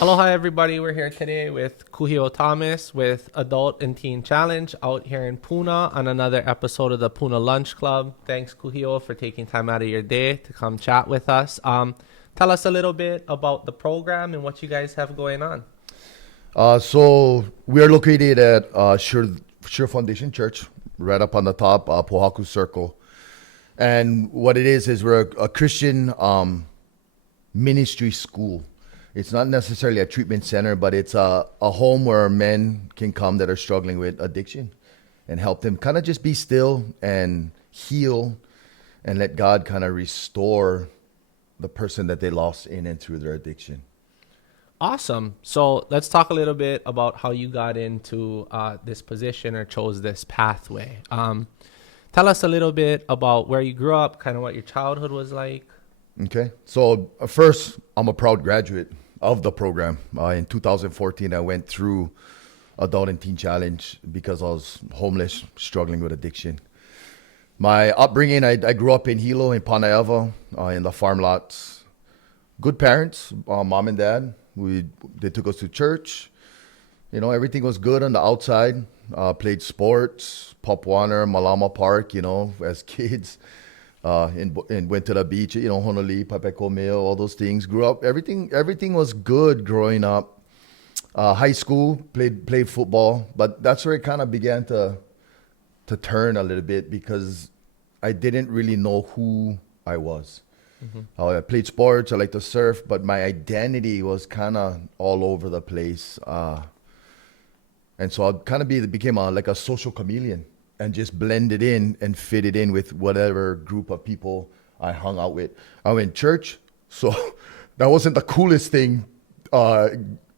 Aloha, everybody. We're here today with Kuhio Thomas with Adult and Teen Challenge out here in Puna on another episode of the Puna Lunch Club. Thanks, Kuhio, for taking time out of your day to come chat with us. Tell us a little bit about the program and what you guys have going on. So we are located at Sure Foundation Church, right up on the top, Pohaku Circle. And what it is we're a Christian ministry school. It's not necessarily a treatment center, but it's a home where men can come that are struggling with addiction and help them kind of just be still and heal and let God kind of restore the person that they lost in and through their addiction. Awesome. So let's talk a little bit about how you got into this position or chose this pathway. Tell us a little bit about where you grew up, kind of what your childhood was like. Okay. So first, I'm a proud graduate of the program. In 2014, I went through Adult and Teen Challenge because I was homeless, struggling with addiction. My upbringing, I grew up in Hilo, in Panaeva, in the farm lots. Good parents, mom and dad. They took us to church. You know, everything was good on the outside. Played sports, Pop Warner, Malama Park, you know, as kids. And went to the beach, you know, Honolulu, Papeko, all those things. Grew up, everything was good growing up. High school, played football, but that's where it kind of began to turn a little bit because I didn't really know who I was. Mm-hmm. I played sports, I like to surf, but my identity was kind of all over the place. And so I kind of became like a social chameleon and just blended in and fitted in with whatever group of people I hung out with. I went to church, so that wasn't the coolest thing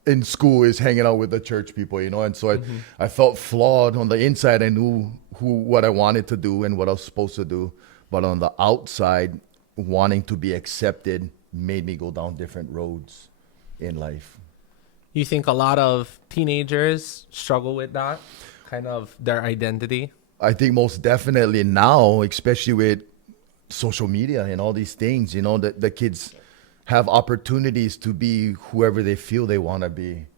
in school is hanging out with the church people, you know? And so I felt flawed on the inside. I knew what I wanted to do and what I was supposed to do. But on the outside, wanting to be accepted made me go down different roads in life. You think a lot of teenagers struggle with that, kind of their identity? I think most definitely now, especially with social media and all these things, you know, the kids have opportunities to be whoever they feel they want to be.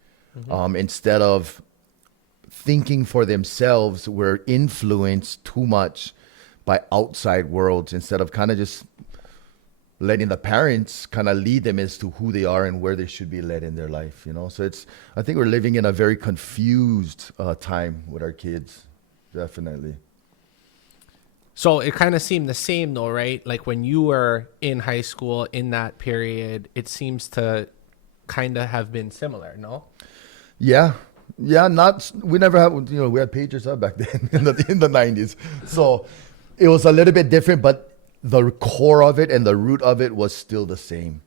Instead of thinking for themselves, we're influenced too much by outside worlds instead of kind of just letting the parents kind of lead them as to who they are and where they should be led in their life, you know? So I think we're living in a very confused time with our kids. Definitely. So it kind of seemed the same though, right? Like when you were in high school in that period, it seems to kind of have been similar, no? Yeah. Yeah, we never had, you know, we had pagers back then in the 90s. So it was a little bit different, but the core of it and the root of it was still the same.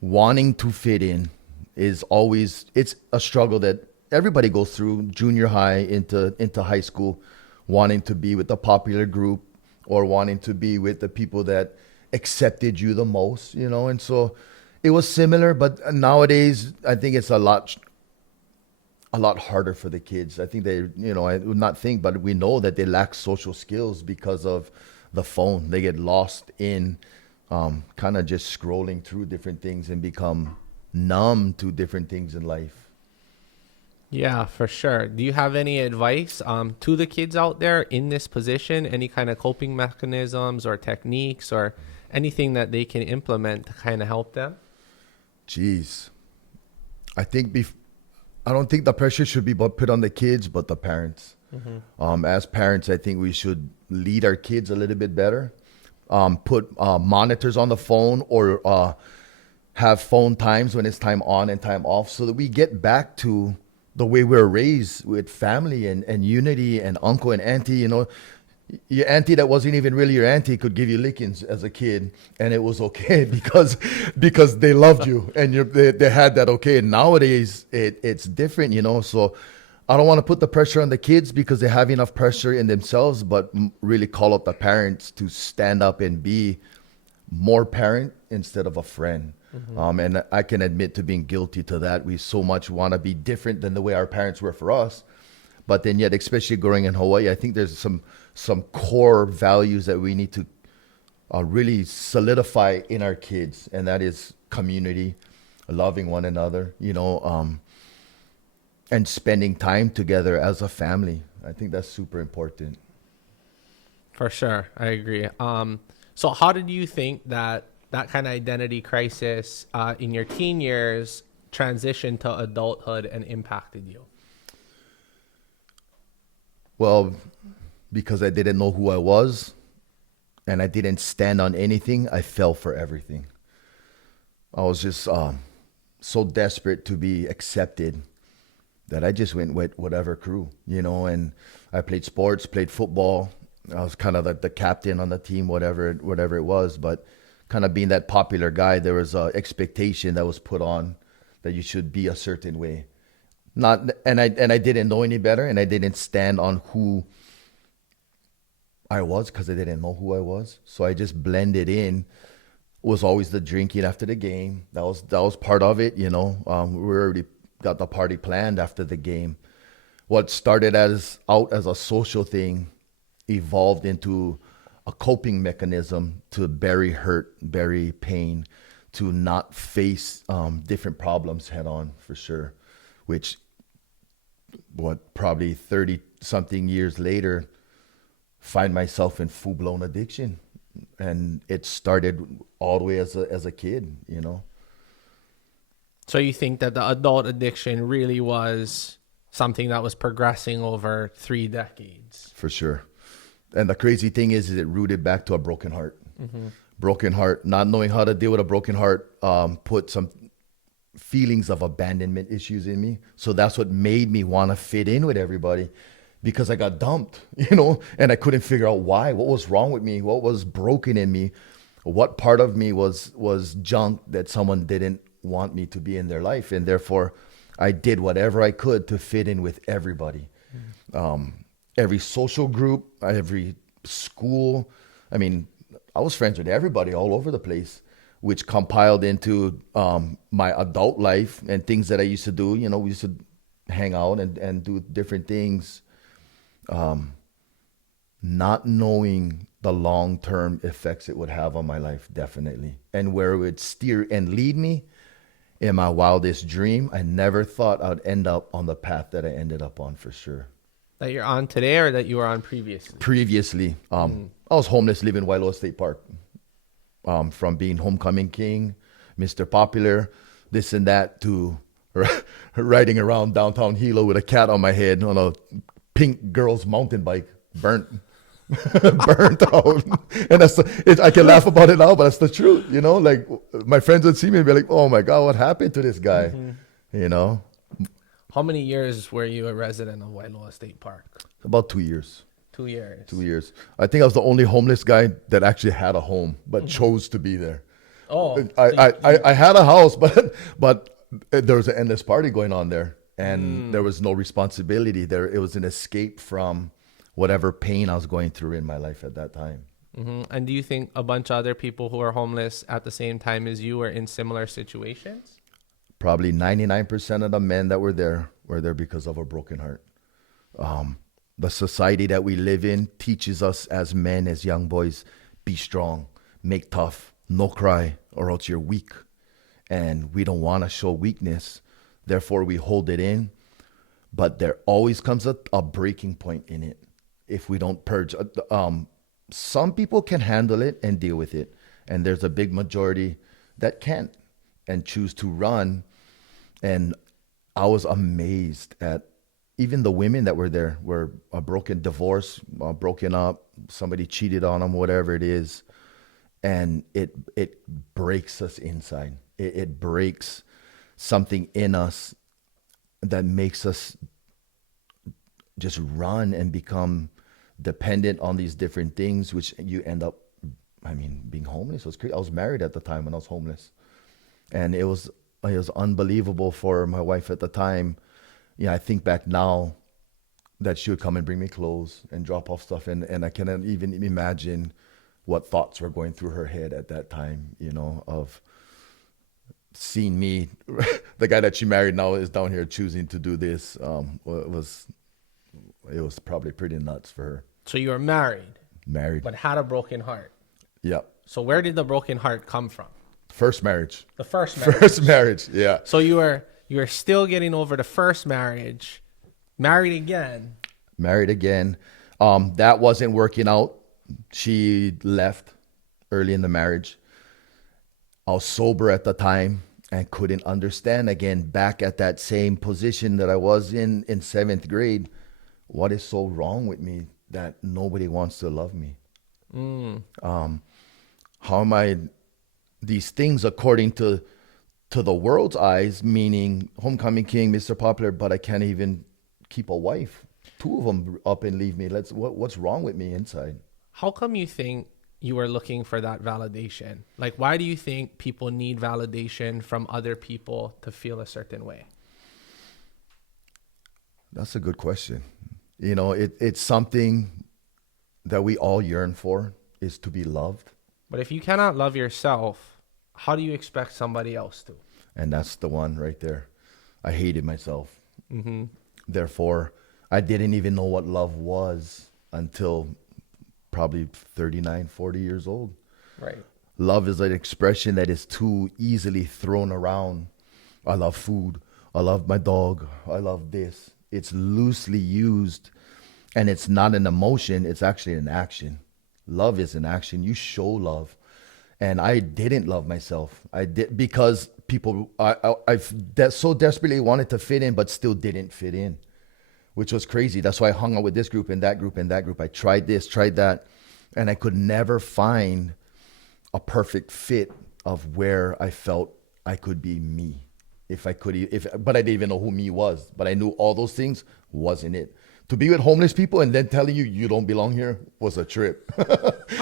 Wanting to fit in it's a struggle that everybody goes through, junior high into high school, wanting to be with the popular group or wanting to be with the people that accepted you the most, you know? And so it was similar, but nowadays I think it's a lot harder for the kids. I think they, you know, I would not think, but we know that they lack social skills because of the phone. They get lost in kind of just scrolling through different things and become numb to different things in life. Yeah, for sure. Do you have any advice to the kids out there in this position? Any kind of coping mechanisms or techniques or anything that they can implement to kind of help them? Jeez. I don't think the pressure should be put on the kids, but the parents. As parents, I think we should lead our kids a little bit better. Put monitors on the phone or have phone times when it's time on and time off so that we get back to the way we were raised with family and unity and uncle and auntie, you know. Your auntie that wasn't even really your auntie could give you lickings as a kid and it was okay because they loved you and they had that okay. And nowadays it's different, you know. So I don't want to put the pressure on the kids because they have enough pressure in themselves, but really call out the parents to stand up and be more parent instead of a friend. And I can admit to being guilty to that. We so much want to be different than the way our parents were for us. But then yet, especially growing in Hawaii, I think there's some core values that we need to really solidify in our kids. And that is community, loving one another, and spending time together as a family. I think that's super important. For sure, I agree. So how did you think that kind of identity crisis in your teen years transitioned to adulthood and impacted you? Well, because I didn't know who I was and I didn't stand on anything, I fell for everything. I was just so desperate to be accepted that I just went with whatever crew, and I played sports, played football. I was kind of the captain on the team, whatever it was, but kind of being that popular guy, there was a expectation that was put on that you should be a certain way. Not and I didn't know any better, and I didn't stand on who I was because I didn't know who I was. So I just blended in. Was always the drinking after the game. That was part of it, We already got the party planned after the game. What started out as a social thing evolved into a coping mechanism to bury hurt, bury pain, to not face different problems head on, for sure. Which, probably 30 something years later, find myself in full blown addiction. And it started all the way as a kid. So you think that the adult addiction really was something that was progressing over 3 decades? For sure. And the crazy thing is it rooted back to a broken heart. Mm-hmm. Broken heart, not knowing how to deal with a broken heart, put some feelings of abandonment issues in me. So that's what made me want to fit in with everybody, because I got dumped, and I couldn't figure out why. What was wrong with me? What was broken in me? What part of me was junk that someone didn't want me to be in their life? And therefore, I did whatever I could to fit in with everybody. Every social group, every school. I mean, I was friends with everybody all over the place, which compiled into my adult life and things that I used to do. We used to hang out and do different things. Not knowing the long-term effects it would have on my life, definitely. And where it would steer and lead me in my wildest dream, I never thought I'd end up on the path that I ended up on, for sure. That you're on today or that you were on previously? Previously, I was homeless living in Wailoa State Park. From being homecoming king, Mr. Popular, this and that, to riding around downtown Hilo with a cat on my head on a pink girl's mountain bike, burnt out. And I can laugh about it now, but that's the truth. Like, my friends would see me and be like, "Oh my God, what happened to this guy?" How many years were you a resident of Wailoa State Park? About 2 years. 2 years. 2 years. I think I was the only homeless guy that actually had a home, but chose to be there. Oh, I had a house, but there was an endless party going on there, and there was no responsibility there. It was an escape from whatever pain I was going through in my life at that time. Mm-hmm. And do you think a bunch of other people who are homeless at the same time as you were in similar situations? Probably 99% of the men that were there because of a broken heart. The society that we live in teaches us as men, as young boys, be strong, make tough, no cry, or else you're weak. And we don't want to show weakness. Therefore, we hold it in. But there always comes a breaking point in it if we don't purge. Some people can handle it and deal with it. And there's a big majority that can't and choose to run. And I was amazed at even the women that were there were a broken divorce, broken up, somebody cheated on them, whatever it is. And it breaks us inside. It breaks something in us that makes us just run and become dependent on these different things, which you end up, being homeless. I was married at the time when I was homeless. And it was unbelievable for my wife at the time. I think back now that she would come and bring me clothes and drop off stuff. And I cannot even imagine what thoughts were going through her head at that time, of seeing me, the guy that she married now is down here choosing to do this. It was probably pretty nuts for her. So you were married, Married. but had a broken heart. Yeah. So where did the broken heart come from? First marriage. The first marriage. First marriage. Yeah. So you were still getting over the first marriage, married again. Married again. That wasn't working out. She left early in the marriage. I was sober at the time and couldn't understand again, back at that same position that I was in seventh grade. What is so wrong with me that nobody wants to love me? How am I these things according to the world's eyes, meaning homecoming king, Mr. Popular, but I can't even keep a wife. Two of them up and leave me. What's wrong with me inside? How come you think you were looking for that validation? Like, why do you think people need validation from other people to feel a certain way? That's a good question. You know, it's something that we all yearn for, is to be loved. But if you cannot love yourself, how do you expect somebody else to? And that's the one right there. I hated myself. Mm-hmm. Therefore, I didn't even know what love was until probably 39, 40 years old. Right. Love is an expression that is too easily thrown around. I love food. I love my dog. I love this. It's loosely used, and it's not an emotion. It's actually an action. Love is an action. You show love. And I didn't love myself. I did because people, I so desperately wanted to fit in, but still didn't fit in, which was crazy. That's why I hung out with this group and that group and that group. I tried this, tried that, and I could never find a perfect fit of where I felt I could be me. But I didn't even know who me was. But I knew all those things wasn't it. To be with homeless people and then telling you don't belong here was a trip.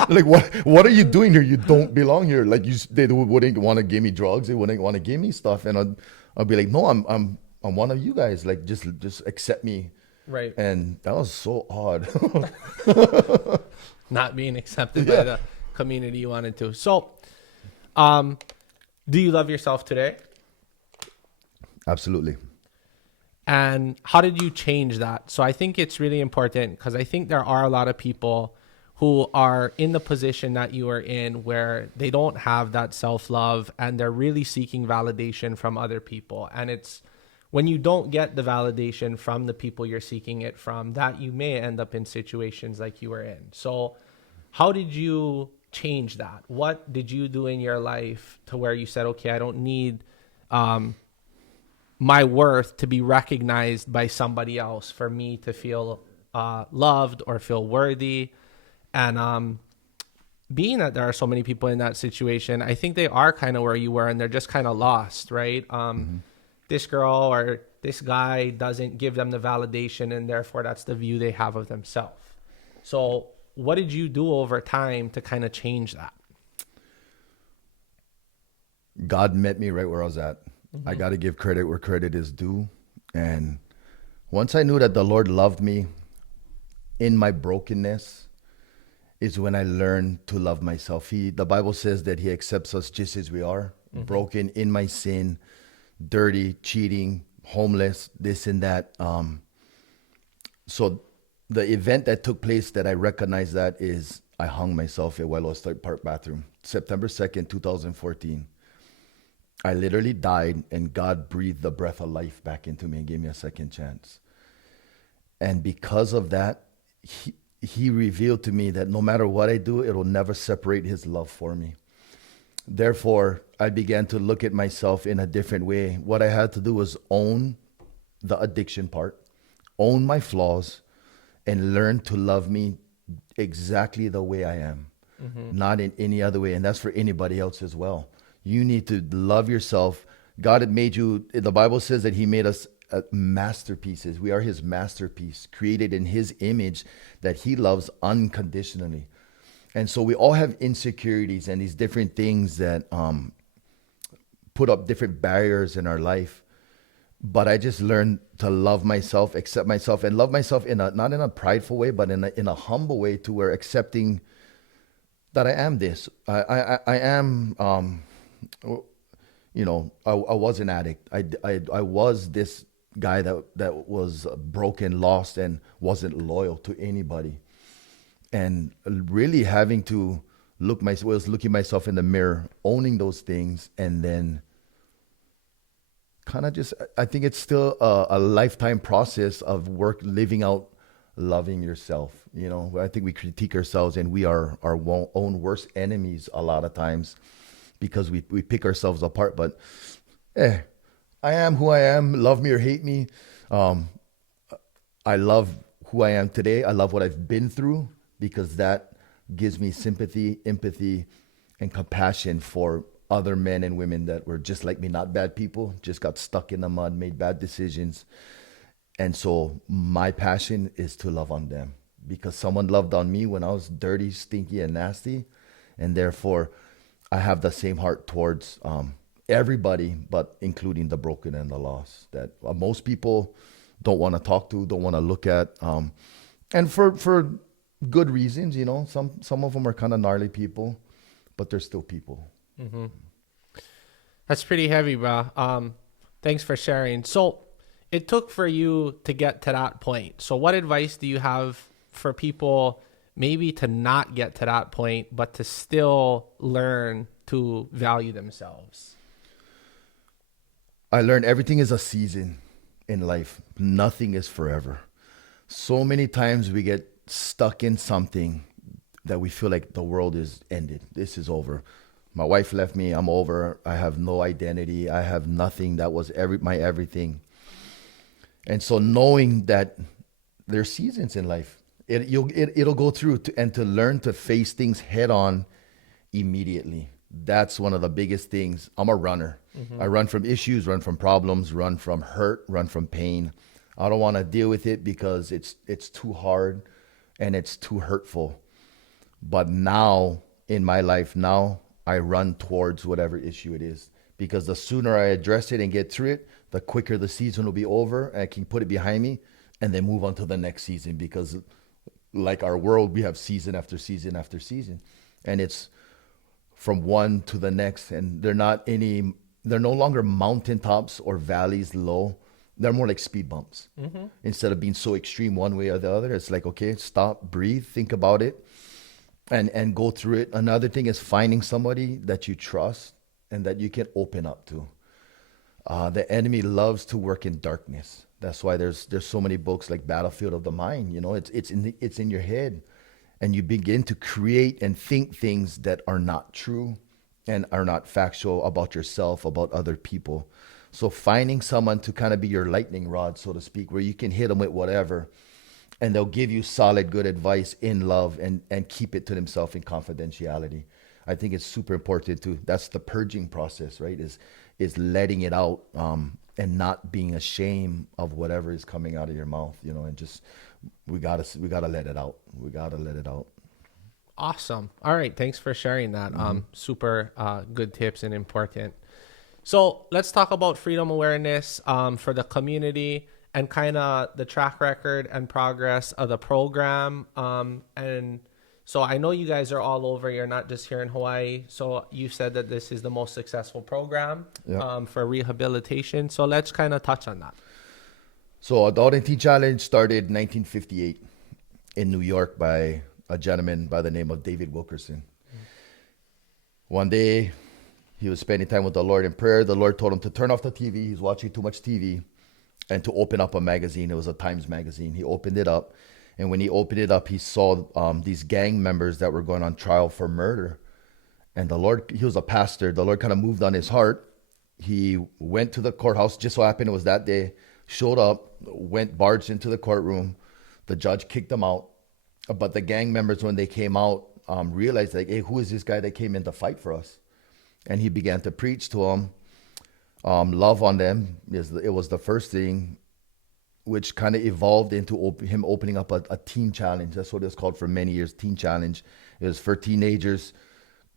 Like, what are you doing here? You don't belong here. Like, they wouldn't want to give me drugs. They wouldn't want to give me stuff. And I'd be like, no, I'm one of you guys. Like, just accept me. Right. And that was so odd. Not being accepted by the community you wanted to. So, do you love yourself today? Absolutely. And how did you change that? So I think it's really important, because I think there are a lot of people who are in the position that you are in where they don't have that self-love and they're really seeking validation from other people. And it's when you don't get the validation from the people you're seeking it from that you may end up in situations like you were in. So how did you change that? What did you do in your life to where you said, okay, I don't need my worth to be recognized by somebody else for me to feel loved or feel worthy? And being that there are so many people in that situation, I think they are kind of where you were and they're just kind of lost, right? This girl or this guy doesn't give them the validation, and therefore that's the view they have of themselves. So what did you do over time to kind of change that? God met me right where I was at. I got to give credit where credit is due. And once I knew that the Lord loved me in my brokenness is when I learned to love myself. The Bible says that he accepts us just as we are, broken in my sin, dirty, cheating, homeless, this and that. So the event that took place that I recognized that is I hung myself at Willow State Park bathroom, September 2nd, 2014. I literally died, and God breathed the breath of life back into me and gave me a second chance. And because of that, he revealed to me that no matter what I do, it will never separate his love for me. Therefore, I began to look at myself in a different way. What I had to do was own the addiction part, own my flaws, and learn to love me exactly the way I am, not in any other way. And that's for anybody else as well. You need to love yourself. God had made you, the Bible says that he made us masterpieces. We are his masterpiece, created in his image that he loves unconditionally. And so we all have insecurities and these different things that put up different barriers in our life. But I just learned to love myself, accept myself, and love myself not in a prideful way, but in a humble way, to where accepting that I am this. I am, I was an addict. I was this guy that was broken, lost, and wasn't loyal to anybody. And really having to was looking myself in the mirror, owning those things, and then kind of just, I think it's still a lifetime process of living out, loving yourself. You know, I think we critique ourselves and we are our own worst enemies a lot of times because we pick ourselves apart. But I am who I am, love me or hate me. I love who I am today. I love what I've been through because that gives me sympathy, empathy, and compassion for other men and women that were just like me, not bad people, just got stuck in the mud, made bad decisions. And so my passion is to love on them because someone loved on me when I was dirty, stinky, and nasty. And therefore, I have the same heart towards everybody, but including the broken and the lost that most people don't want to talk to, don't want to look at. And for good reasons, you know, some of them are kind of gnarly people, but they're still people. Mm-hmm. That's pretty heavy, bro. Thanks for sharing. So it took for you to get to that point. So what advice do you have for people maybe to not get to that point, but to still learn to value themselves? I learned everything is a season in life. Nothing is forever. So many times we get stuck in something that we feel like the world is ended. This is over. My wife left me. I'm over. I have no identity. I have nothing. That was my everything. And so knowing that there's seasons in life, it'll go through and to learn to face things head on immediately. That's one of the biggest things. I'm a runner. Mm-hmm. I run from issues, run from problems, run from hurt, run from pain. I don't want to deal with it because it's too hard and it's too hurtful. But now in my life, now I run towards whatever issue it is because the sooner I address it and get through it, the quicker the season will be over and I can put it behind me and then move on to the next season because like our world, we have season after season after season and it's from one to the next and they're no longer mountaintops or valleys low. They're more like speed bumps. Mm-hmm. Instead of being so extreme one way or the other, it's like, okay, stop, breathe, think about it and go through it. Another thing is finding somebody that you trust and that you can open up to. The enemy loves to work in darkness. That's why there's so many books like Battlefield of the Mind. You know, it's in your head, and you begin to create and think things that are not true and are not factual about yourself, about other people. So finding someone to kind of be your lightning rod, so to speak, where you can hit them with whatever, and they'll give you solid, good advice in love and keep it to themselves in confidentiality. I think it's super important too. That's the purging process, right? Is letting it out and not being ashamed of whatever is coming out of your mouth, you know, and just we gotta let it out. We gotta let it out. Awesome. All right, thanks for sharing that. Super good tips and important. So let's talk about freedom awareness for the community and kind of the track record and progress of the program. And so I know you guys are all over. You're not just here in Hawaii. So you said that this is the most successful program for rehabilitation. So let's kind of touch on that. So Adult and Teen Challenge started in 1958 in New York by a gentleman by the name of David Wilkerson. One day, he was spending time with the Lord in prayer. The Lord told him to turn off the TV. He's watching too much TV. And to open up a magazine. It was a Times magazine. He opened it up. And when he opened it up, he saw these gang members that were going on trial for murder. And the Lord, he was a pastor. The Lord kind of moved on his heart. He went to the courthouse. Just so happened it was that day. Showed up, barged into the courtroom. The judge kicked them out. But the gang members, when they came out, realized, like, hey, who is this guy that came in to fight for us? And he began to preach to them, love on them. It was the first thing, which kind of evolved into him opening up a teen challenge. That's what it was called for many years, teen challenge. It was for teenagers,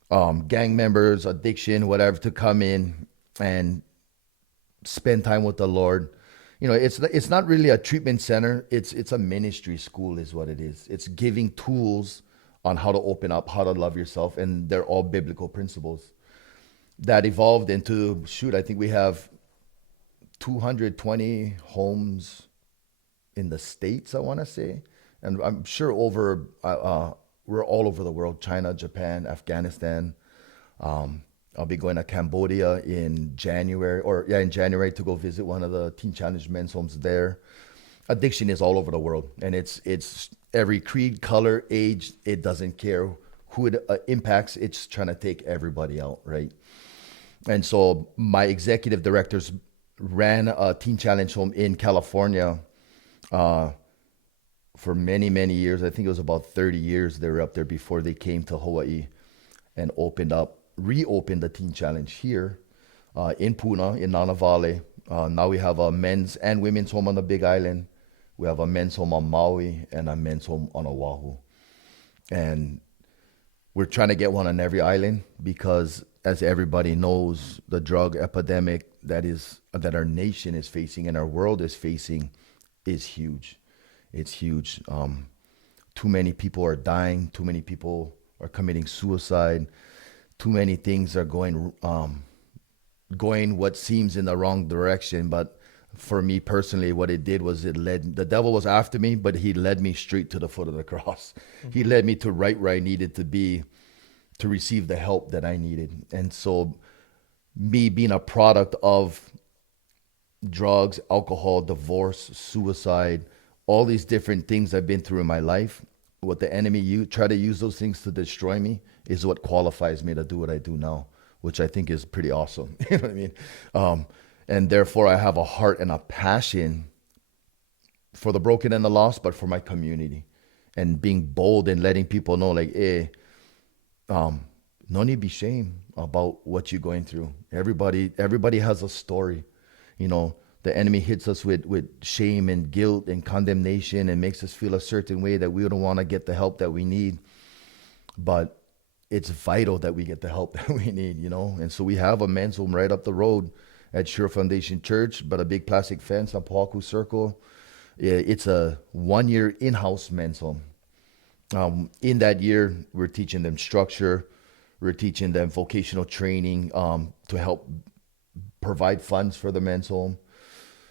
gang members, addiction, whatever, to come in and spend time with the Lord. You know, it's not really a treatment center. It's a ministry school is what it is. It's giving tools on how to open up, how to love yourself, and they're all biblical principles. That evolved into, I think we have 220 homes in the States, I want to say. And I'm sure over we're all over the world: China, Japan, Afghanistan. I'll be going to Cambodia in January to go visit one of the Teen Challenge men's homes there. Addiction is all over the world, and it's every creed, color, age. It doesn't care who it impacts. It's trying to take everybody out, right? And so my executive directors ran a Teen Challenge home in California for many, many years. I think it was about 30 years they were up there before they came to Hawaii and reopened the Teen Challenge here in Puna, in Nanavale. Now we have a men's and women's home on the Big Island. We have a men's home on Maui and a men's home on Oahu. And we're trying to get one on every island because, as everybody knows, the drug epidemic that our nation is facing and our world is facing is huge. It's huge. Too many people are dying. Too many people are committing suicide. Too many things are going what seems in the wrong direction. But for me personally, what it did was the devil was after me, but he led me straight to the foot of the cross. Mm-hmm. He led me to right where I needed to be to receive the help that I needed. And so me being a product of drugs, alcohol, divorce, suicide, all these different things I've been through in my life, what the enemy try to use those things to destroy me is what qualifies me to do what I do now, which I think is pretty awesome. You know what I mean? And therefore I have a heart and a passion for the broken and the lost, but for my community, and being bold and letting people know, like, hey, no need to be ashamed about what you're going through. Everybody has a story. You know, the enemy hits us with shame and guilt and condemnation and makes us feel a certain way that we don't want to get the help that we need. But it's vital that we get the help that we need, you know? And so we have a men's home right up the road at Sure Foundation Church, but a big plastic fence on Pauku Circle. It's a 1-year in-house men's home. In that year, we're teaching them structure. We're teaching them vocational training to help provide funds for the men's home,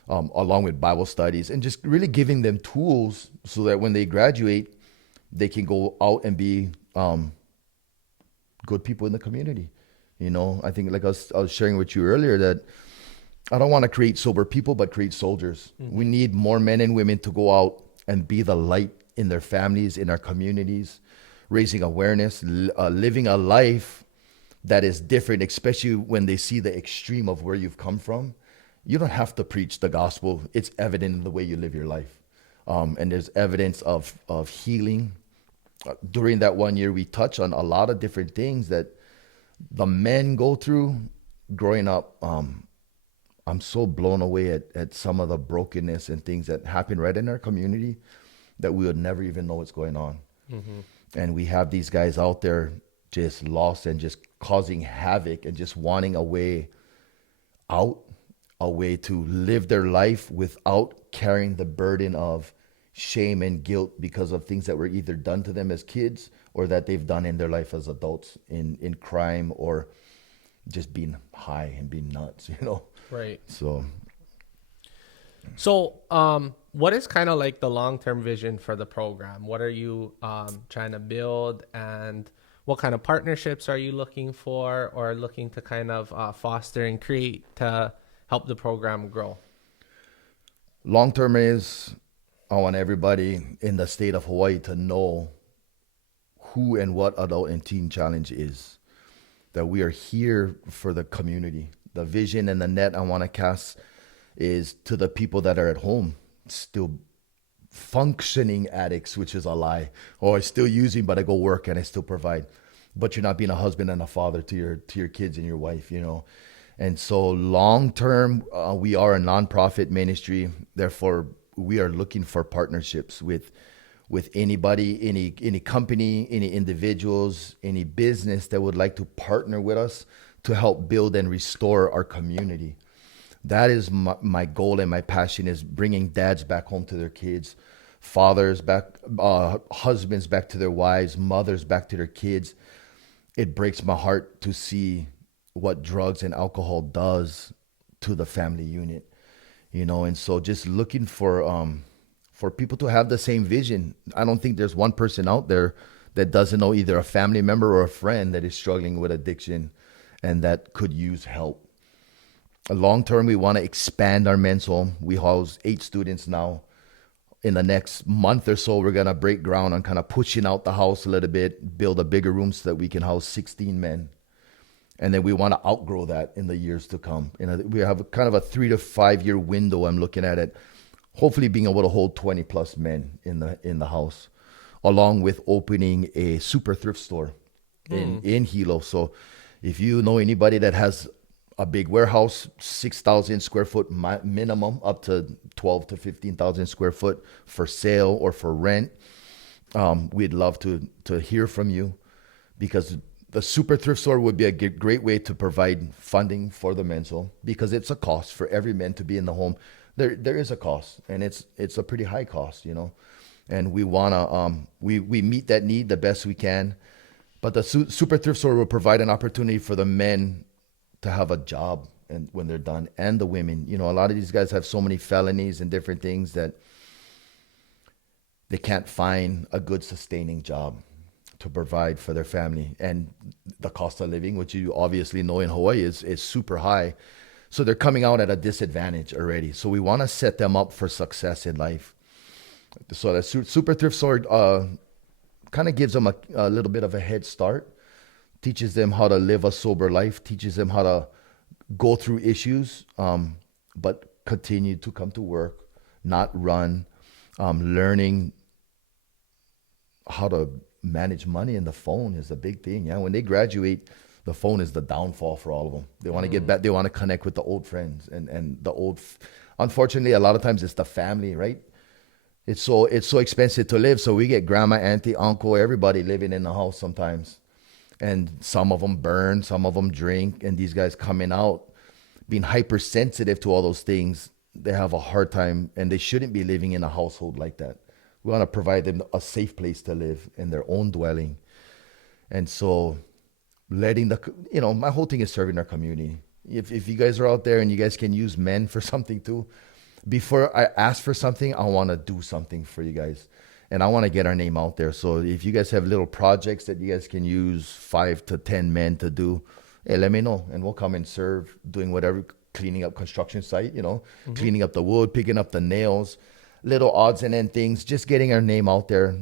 along with Bible studies, and just really giving them tools so that when they graduate, they can go out and be good people in the community. You know, I think, like I was sharing with you earlier, that I don't want to create sober people, but create soldiers. Mm-hmm. We need more men and women to go out and be the light in their families, in our communities, raising awareness, living a life that is different, especially when they see the extreme of where you've come from. You don't have to preach the gospel. It's evident in the way you live your life. And there's evidence of healing. During that 1 year, we touch on a lot of different things that the men go through growing up. I'm so blown away at some of the brokenness and things that happen right in our community that we would never even know what's going on. Mm-hmm. And we have these guys out there just lost and just causing havoc and just wanting a way out, a way to live their life without carrying the burden of shame and guilt because of things that were either done to them as kids or that they've done in their life as adults in crime or just being high and being nuts, you know? Right. So, what is kind of like the long-term vision for the program? What are you trying to build, and what kind of partnerships are you looking for or looking to kind of foster and create to help the program grow? Long-term is, I want everybody in the state of Hawaii to know who and what Adult and Teen Challenge is, that we are here for the community. The vision and the net I want to cast is to the people that are at home, still functioning addicts, which is a lie. Or still using, but I go work and I still provide. But you're not being a husband and a father to your kids and your wife, you know. And so long term, we are a nonprofit ministry. Therefore, we are looking for partnerships with anybody, any company, any individuals, any business that would like to partner with us to help build and restore our community. That is my goal, and my passion is bringing dads back home to their kids, fathers back, husbands back to their wives, mothers back to their kids. It breaks my heart to see what drugs and alcohol does to the family unit, you know. And so just looking for people to have the same vision. I don't think there's one person out there that doesn't know either a family member or a friend that is struggling with addiction and that could use help. Long term, we want to expand our men's home. We house 8 students now. In the next month or so, we're going to break ground on kind of pushing out the house a little bit, build a bigger room so that we can house 16 men. And then we want to outgrow that in the years to come. We have kind of a 3 to 5 year window I'm looking at it. Hopefully being able to hold 20 plus men in the house, along with opening a super thrift store in Hilo. So if you know anybody that has a big warehouse, 6,000 square foot minimum, up to 12 to 15,000 square foot for sale or for rent, we'd love to hear from you, because the super thrift store would be a great way to provide funding for the men's home, because it's a cost for every man to be in the home. There is a cost, and it's a pretty high cost, and we wanna we meet that need the best we can. But the super thrift store will provide an opportunity for the men to have a job, and when they're done, and the women. A lot of these guys have so many felonies and different things that they can't find a good sustaining job to provide for their family. And the cost of living, which you obviously know in Hawaii, is super high. So they're coming out at a disadvantage already. So we want to set them up for success in life. So the super thrift store kind of gives them a little bit of a head start, teaches them how to live a sober life, teaches them how to go through issues, but continue to come to work, not run, learning how to manage money. And the phone is a big thing. Yeah, when they graduate, the phone is the downfall for all of them. They want to get back. They want to connect with the old friends and the old. Unfortunately, a lot of times it's the family, right? It's so expensive to live, so we get grandma, auntie, uncle, everybody living in the house sometimes, and some of them burn, some of them drink, and these guys coming out being hypersensitive to all those things, they have a hard time, and they shouldn't be living in a household like that. We want to provide them a safe place to live in their own dwelling. And so letting my whole thing is serving our community. If you guys are out there and you guys can use men for something too, before I ask for something, I want to do something for you guys. And I want to get our name out there. So if you guys have little projects that you guys can use 5 to 10 men to do, hey, let me know. And we'll come and serve, doing whatever, cleaning up construction site, cleaning up the wood, picking up the nails, little odds and end things, just getting our name out there,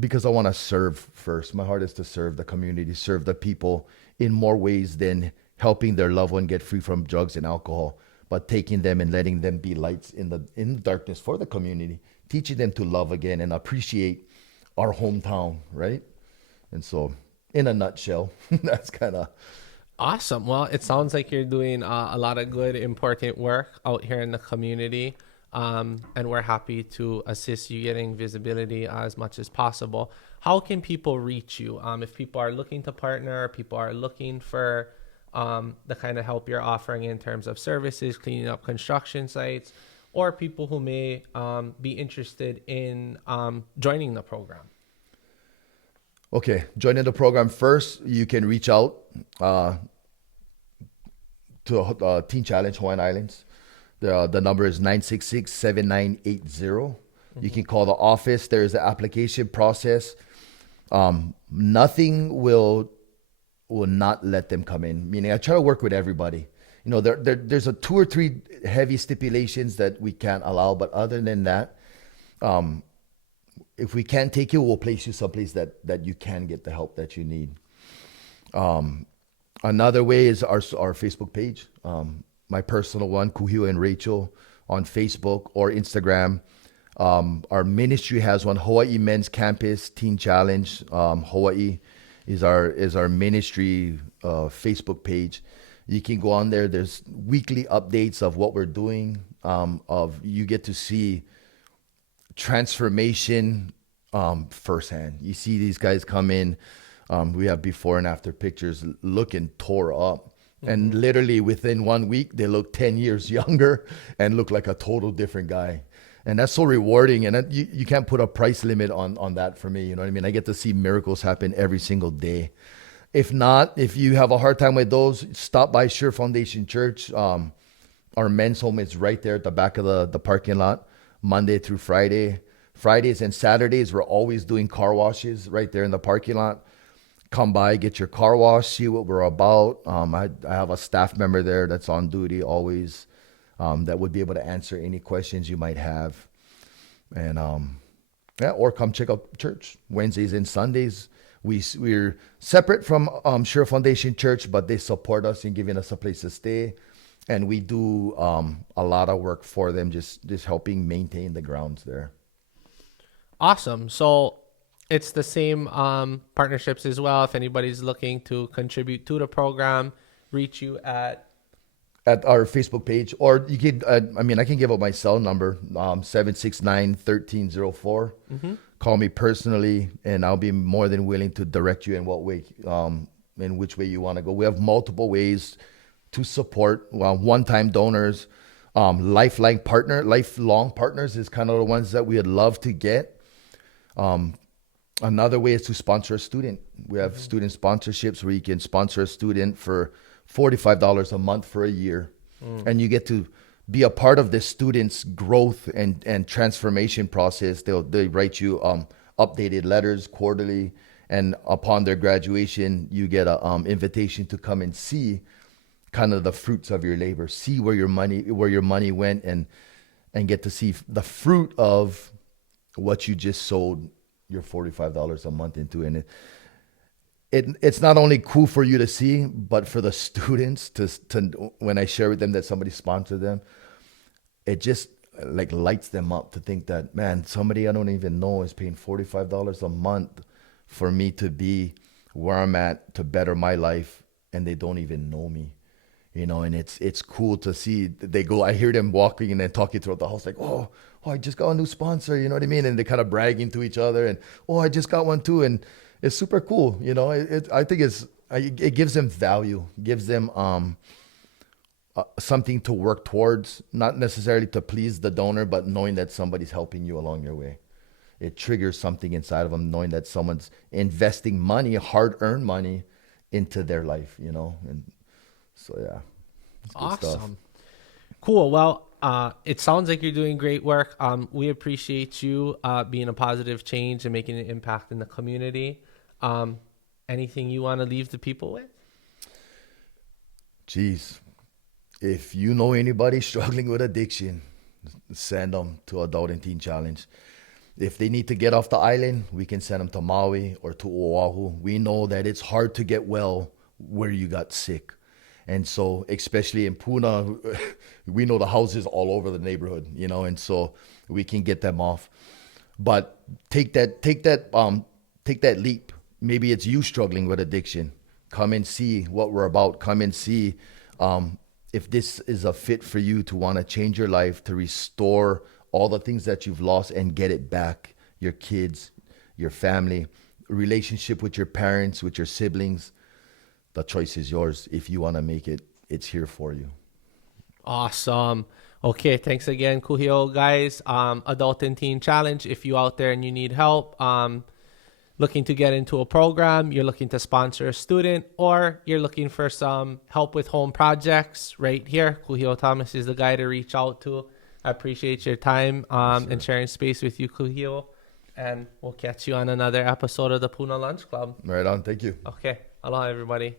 because I want to serve first. My heart is to serve the community, serve the people in more ways than helping their loved one get free from drugs and alcohol, but taking them and letting them be lights in the darkness for the community, teaching them to love again and appreciate our hometown, right? And so, in a nutshell, that's kind of awesome. Well, it sounds like you're doing a lot of good, important work out here in the community. And we're happy to assist you getting visibility as much as possible. How can people reach you? If people are looking to partner, people are looking for the kind of help you're offering in terms of services, cleaning up construction sites, or people who may be interested in joining the program. Okay, joining the program first, you can reach out to Teen Challenge Hawaiian Islands. The number is 966-7980. You can call the office. There is an application process. Nothing will not let them come in. Meaning, I try to work with everybody. There's a 2 or 3 heavy stipulations that we can't allow, but other than that, if we can't take you, we'll place you someplace that you can get the help that you need. Another way is our Facebook page. My personal one, Kuhio and Rachel, on Facebook or Instagram. Our ministry has one, Hawaii Men's Campus Teen Challenge. Hawaii is our ministry Facebook page. You can go on there. There's weekly updates of what we're doing. You get to see transformation firsthand. You see these guys come in. We have before and after pictures looking tore up. And literally within 1 week, they look 10 years younger and look like a total different guy. And that's so rewarding. And you can't put a price limit on that for me. You know what I mean? I get to see miracles happen every single day. If not, if you have a hard time with those, stop by Sure Foundation Church. Our men's home is right there at the back of the parking lot, Monday through Friday Fridays and Saturdays, we're always doing car washes right there in the parking lot. Come by, get your car wash, see what we're about. I have a staff member there that's on duty always, that would be able to answer any questions you might have. And yeah, or come check out church Wednesdays and Sundays. We're separate from Sure Foundation Church, but they support us in giving us a place to stay, and we do a lot of work for them, just helping maintain the grounds there. Awesome. So it's the same partnerships as well. If anybody's looking to contribute to the program, reach you at our Facebook page, or you can, I can give out my cell number, 769-1304. Call me personally, and I'll be more than willing to direct you in what way, in which way you want to go. We have multiple ways to support. One-time donors, lifelong partners is kind of the ones that we would love to get. Another way is to sponsor a student. We have student sponsorships where you can sponsor a student for $45 a month for a year. And you get to be a part of the student's growth and transformation process. They write you updated letters quarterly, and upon their graduation, you get a invitation to come and see kind of the fruits of your labor, see where your money went, and get to see the fruit of what you just sold your $45 a month into. And it's not only cool for you to see, but for the students to when I share with them that somebody sponsored them, it just like lights them up to think that, man, somebody I don't even know is paying $45 a month for me to be where I'm at, to better my life, and they don't even know me. And it's cool to see. I hear them walking and then talking throughout the house like, oh, I just got a new sponsor, you know what I mean? And they're kind of bragging to each other, and I just got one too. And it's super cool. I think it gives them value, gives them something to work towards, not necessarily to please the donor, but knowing that somebody's helping you along your way. It triggers something inside of them, knowing that someone's investing money, hard-earned money, into their life, and so, yeah. Awesome. Cool. Well, it sounds like you're doing great work. We appreciate you being a positive change and making an impact in the community. Anything you want to leave the people with? Jeez. If you know anybody struggling with addiction, send them to Adult and Teen Challenge. If they need to get off the island, we can send them to Maui or to Oahu. We know that it's hard to get well where you got sick. And so, especially in Puna, we know the houses all over the neighborhood, and so we can get them off. But take that leap. Maybe it's you struggling with addiction. Come and see what we're about. Come and see if this is a fit for you to want to change your life, to restore all the things that you've lost and get it back. Your kids, your family, relationship with your parents, with your siblings. The choice is yours. If you want to make it, it's here for you. Awesome. Okay, thanks again, Kuhio. Guys, Adult and Teen Challenge, if you out there and you need help, looking to get into a program, you're looking to sponsor a student, or you're looking for some help with home projects, right here, Kuhio Thomas is the guy to reach out to. I appreciate your time and sharing space with you, Kuhio. And we'll catch you on another episode of the Puna Lunch Club. Right on. Thank you. Okay. Aloha, everybody.